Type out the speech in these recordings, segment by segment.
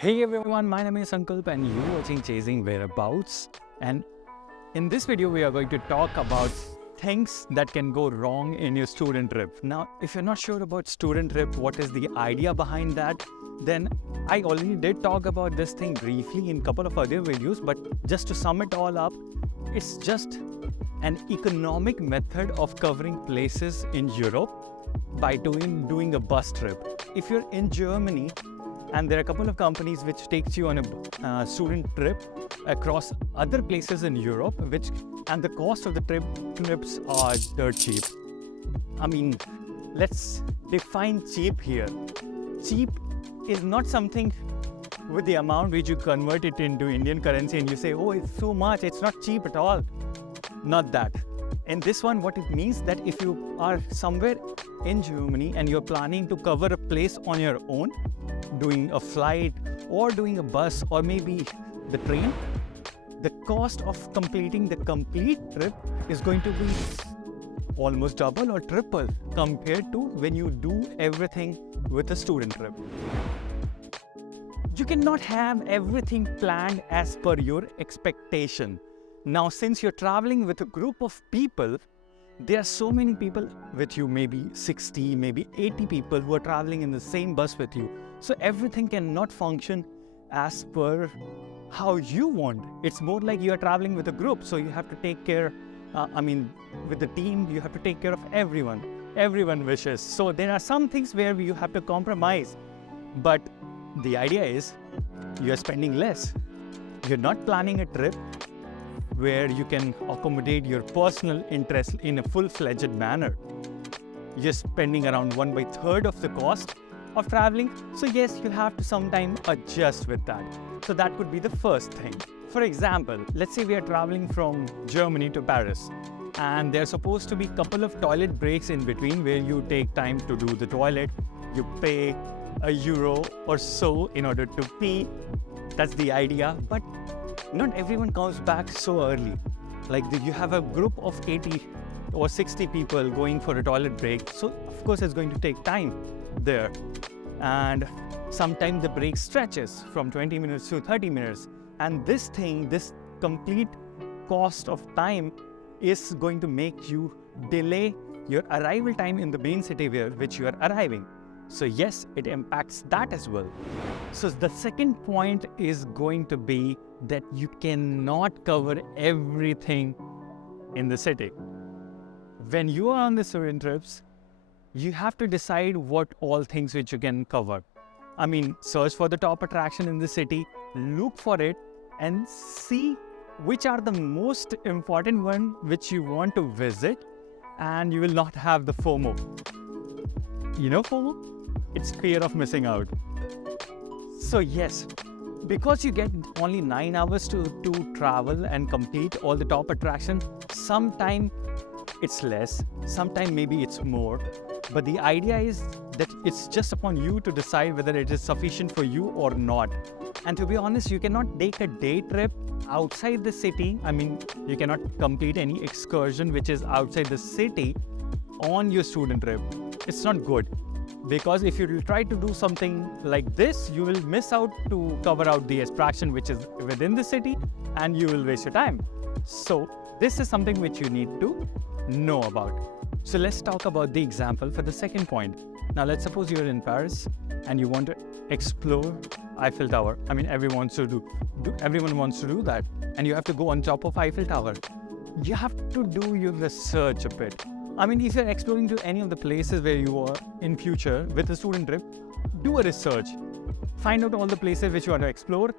Hey everyone, my name is Sankalp and you're watching Chasing Whereabouts. And in this video, we are going to talk about things that can go wrong in your student trip. Now, if you're not sure about student trip, what is the idea behind that, then I already did talk about this thing briefly in a couple of other videos, but just to sum it all up, it's just an economic method of covering places in Europe by doing a bus trip. If you're in Germany, and there are a couple of companies which takes you on a student trip across other places in Europe, and the cost of the trips are dirt cheap. I mean, let's define cheap here. Cheap is not something with the amount which you convert it into Indian currency and you say, oh, it's so much, it's not cheap at all. Not that. In this one, what it means that if you are somewhere in Germany and you're planning to cover a place on your own, doing a flight or doing a bus or maybe the train, the cost of completing the complete trip is going to be almost double or triple compared to when you do everything with a student trip. You cannot have everything planned as per your expectation. Now, since you're traveling with a group of people, there are so many people with you, maybe 60, maybe 80 people who are traveling in the same bus with you. So everything cannot function as per how you want. It's more like you are traveling with a group, so you have to take care, with the team, you have to take care of everyone. Everyone wishes. So there are some things where you have to compromise. But the idea is you're spending less. You're not planning a trip where you can accommodate your personal interest in a full-fledged manner. You're spending around 1/3 of the cost of traveling. So yes, you have to sometimes adjust with that. So that could be the first thing. For example, let's say we are traveling from Germany to Paris and there's supposed to be a couple of toilet breaks in between where you take time to do the toilet. You pay €1 or so in order to pee. That's the idea. But not everyone comes back so early. You have a group of 80 or 60 people going for a toilet break. So of course it's going to take time there. And sometimes the break stretches from 20 minutes to 30 minutes. And this complete cost of time is going to make you delay your arrival time in the main city which you are arriving. So yes, it impacts that as well. So the second point is going to be that you cannot cover everything in the city. When you are on the student trips, you have to decide what all things which you can cover. Search for the top attraction in the city, look for it and see which are the most important one which you want to visit, and you will not have the FOMO. You know FOMO? It's fear of missing out. So yes, because you get only 9 hours to travel and complete all the top attractions, sometime it's less, sometime maybe it's more. But the idea is that it's just upon you to decide whether it is sufficient for you or not. And to be honest, you cannot take a day trip outside the city. You cannot complete any excursion which is outside the city on your student trip. It's not good. Because if you try to do something like this, you will miss out to cover out the attraction which is within the city and you will waste your time. So this is something which you need to know about. So let's talk about the example for the second point. Now let's suppose you're in Paris and you want to explore Eiffel Tower. Everyone wants to do that. And you have to go on top of Eiffel Tower. You have to do your research a bit. If you're exploring to any of the places where you are in future with a student trip, do a research. Find out all the places which you want to explore,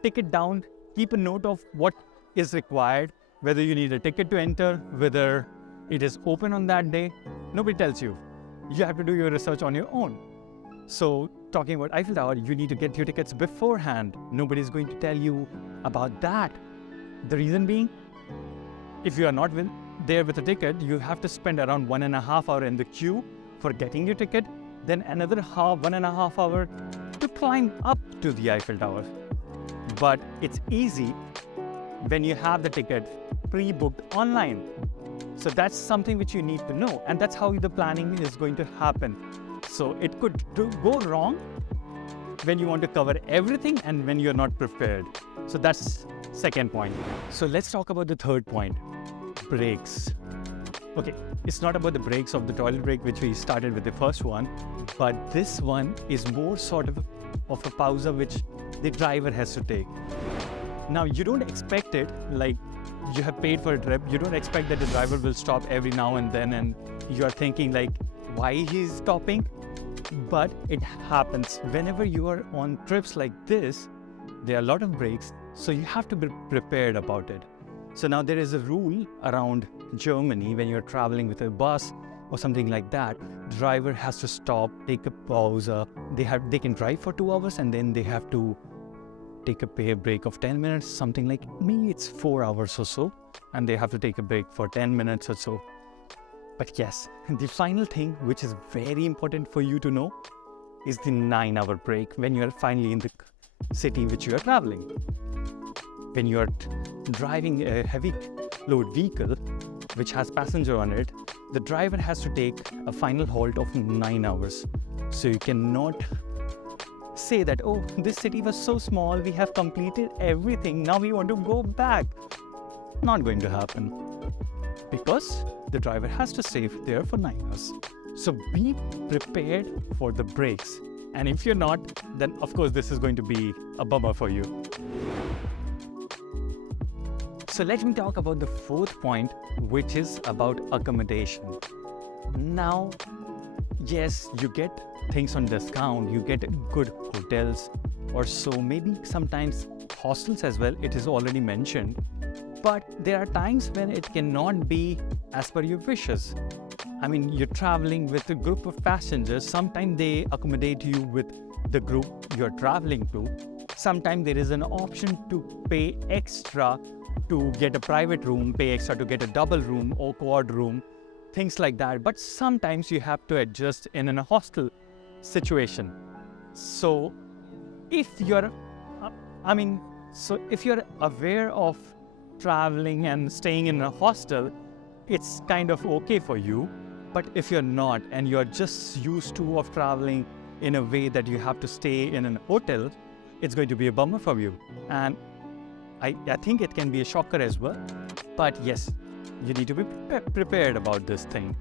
take it down, keep a note of what is required, whether you need a ticket to enter, whether it is open on that day. Nobody tells you. You have to do your research on your own. So talking about Eiffel Tower, you need to get your tickets beforehand. Nobody's going to tell you about that. The reason being, if you are not there with a ticket, you have to spend around 1.5 hours in the queue for getting your ticket, then another 1.5 hours to climb up to the Eiffel Tower. But it's easy when you have the ticket pre-booked online. So that's something which you need to know, and that's how the planning is going to happen. So it could go wrong when you want to cover everything and when you're not prepared. So that's second point. So let's talk about the third point, breaks. Okay, it's not about the breaks of the toilet break, which we started with the first one, but this one is more sort of a pausa which the driver has to take. Now, you don't expect it, like you have paid for a trip, you don't expect that the driver will stop every now and then and you are thinking like, why he's stopping? But it happens. Whenever you are on trips like this, there are a lot of breaks, so you have to be prepared about it. So now there is a rule around Germany when you're traveling with a bus or something like that. Driver has to stop, take a pause. They can drive for 2 hours and then they have to take a pay break of 10 minutes, something like me. It's 4 hours or so, and they have to take a break for 10 minutes or so. But yes, the final thing, which is very important for you to know, is the 9-hour break when you are finally in the city which you are traveling. When you are driving a heavy load vehicle which has passenger on it, the driver has to take a final halt of 9 hours. So you cannot say that, oh, this city was so small, we have completed everything, now we want to go back. Not going to happen, because the driver has to stay there for 9 hours. So be prepared for the breaks. And if you're not, then of course this is going to be a bummer for you. So let me talk about the fourth point, which is about accommodation. Now, yes, you get things on discount, you get good hotels or so, maybe sometimes hostels as well, it is already mentioned. But there are times when it cannot be as per your wishes. I mean, you're traveling with a group of passengers, sometimes they accommodate you with the group you're traveling to. Sometimes there is an option to pay extra to get a private room, pay extra to get a double room or quad room, things like that. But sometimes you have to adjust in a hostel situation. So if you're aware of traveling and staying in a hostel, it's kind of okay for you. But if you're not, and you're just used to of traveling in a way that you have to stay in a hotel, it's going to be a bummer for you. And I think it can be a shocker as well. But yes, you need to be prepared about this thing.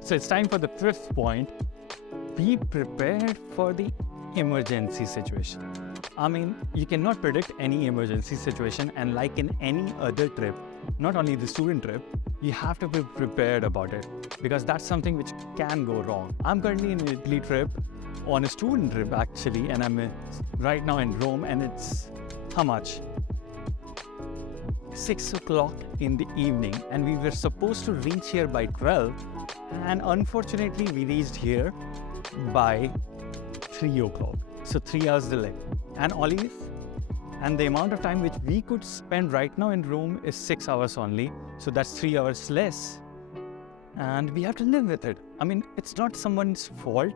So it's time for the fifth point. Be prepared for the emergency situation. I mean, you cannot predict any emergency situation, and like in any other trip, not only the student trip, you have to be prepared about it, because that's something which can go wrong. I'm currently in an Italy trip, on a student trip actually, and I'm right now in Rome, and it's how much? 6 o'clock in the evening, and we were supposed to reach here by 12, and unfortunately we reached here by 3 o'clock. So 3 hours delay. And the amount of time which we could spend right now in Rome is 6 hours only. So that's 3 hours less. And we have to live with it. I mean, it's not someone's fault.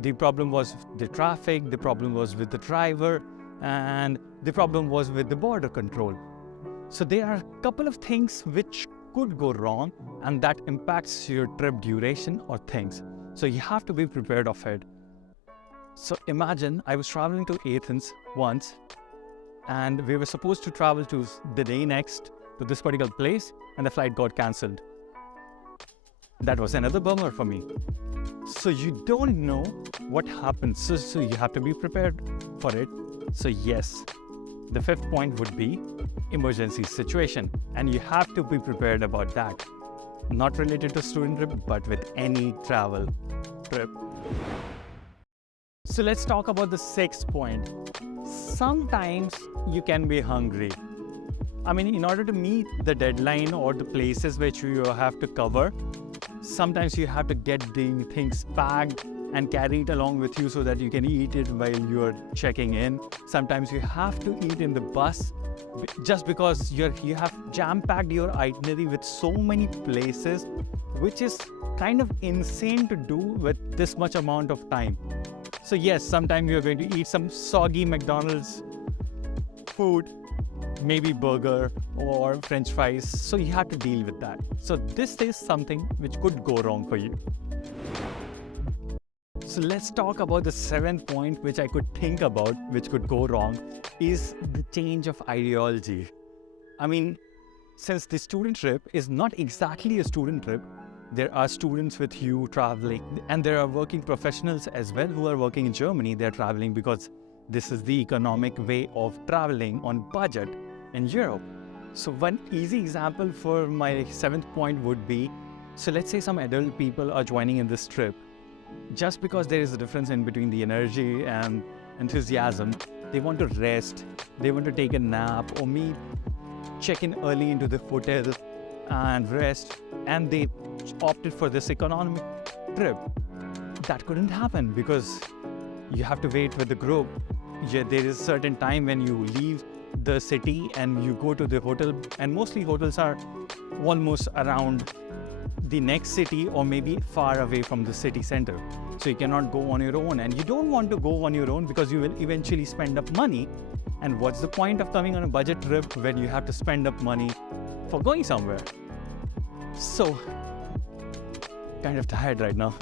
The problem was the traffic, the problem was with the driver, and the problem was with the border control. So there are a couple of things which could go wrong, and that impacts your trip duration or things. So you have to be prepared of it. So imagine I was traveling to Athens once, and we were supposed to travel to the day next to this particular place, and the flight got cancelled. That was another bummer for me. So you don't know what happens, so you have to be prepared for it. So yes, the fifth point would be emergency situation, and you have to be prepared about that. Not related to student trip, but with any travel trip. So let's talk about the sixth point. Sometimes you can be hungry. I mean, in order to meet the deadline or the places which you have to cover, sometimes you have to get the things packed and carry it along with you so that you can eat it while you're checking in. Sometimes you have to eat in the bus just because you have jam-packed your itinerary with so many places, which is kind of insane to do with this much amount of time. So yes, sometimes you're going to eat some soggy McDonald's food, maybe burger or French fries. So you have to deal with that. So this is something which could go wrong for you. So let's talk about the seventh point, which I could think about, which could go wrong, is the change of ideology. I mean, since the student trip is not exactly a student trip, there are students with you traveling, and there are working professionals as well who are working in Germany. They're traveling because this is the economic way of traveling on budget in Europe. So one easy example for my seventh point would be, so let's say some adult people are joining in this trip. Just because there is a difference in between the energy and enthusiasm, they want to rest, they want to take a nap, or maybe check in early into the hotel and rest, and they opted for this economic trip. That couldn't happen because you have to wait with the group. Yeah, there is a certain time when you leave the city and you go to the hotel, and mostly hotels are almost around the next city or maybe far away from the city center. So you cannot go on your own, and you don't want to go on your own because you will eventually spend up money. And what's the point of coming on a budget trip when you have to spend up money for going somewhere? So, kind of tired right now.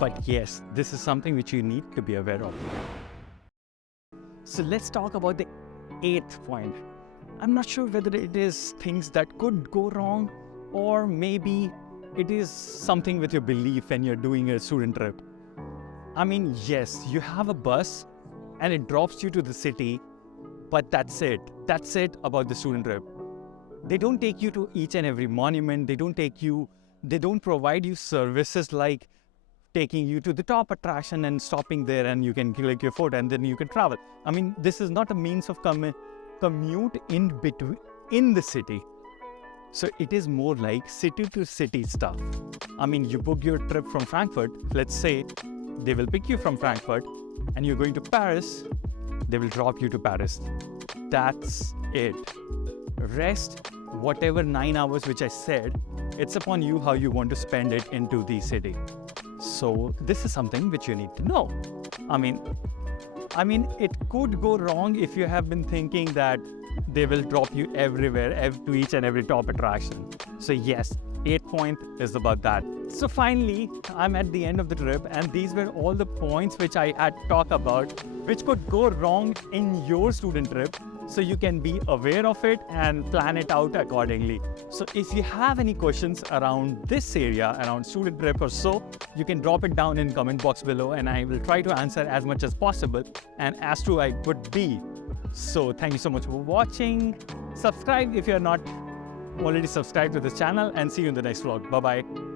But yes, this is something which you need to be aware of. So let's talk about the eighth point. I'm not sure whether it is things that could go wrong, or maybe it is something with your belief when you're doing a student trip. I mean, yes, you have a bus and it drops you to the city, but that's it. That's it about the student trip. They don't take you to each and every monument. They don't provide you services like taking you to the top attraction and stopping there and you can click your photo and then you can travel. I mean, this is not a means of commute in the city. So it is more like city to city stuff. I mean, you book your trip from Frankfurt. Let's say they will pick you from Frankfurt and you're going to Paris. They will drop you to Paris. That's it. Rest, whatever 9 hours which I said, it's upon you how you want to spend it into the city. So this is something which you need to know. I mean, it could go wrong if you have been thinking that they will drop you everywhere, to each and every top attraction. So yes, 8th point is about that. So finally, I'm at the end of the trip, and these were all the points which I had talked about, which could go wrong in your student trip. So you can be aware of it and plan it out accordingly. So if you have any questions around this area, around student trip or so, you can drop it down in comment box below and I will try to answer as much as possible and as true I could be. So thank you so much for watching. Subscribe if you're not already subscribed to this channel, and see you in the next vlog. Bye-bye.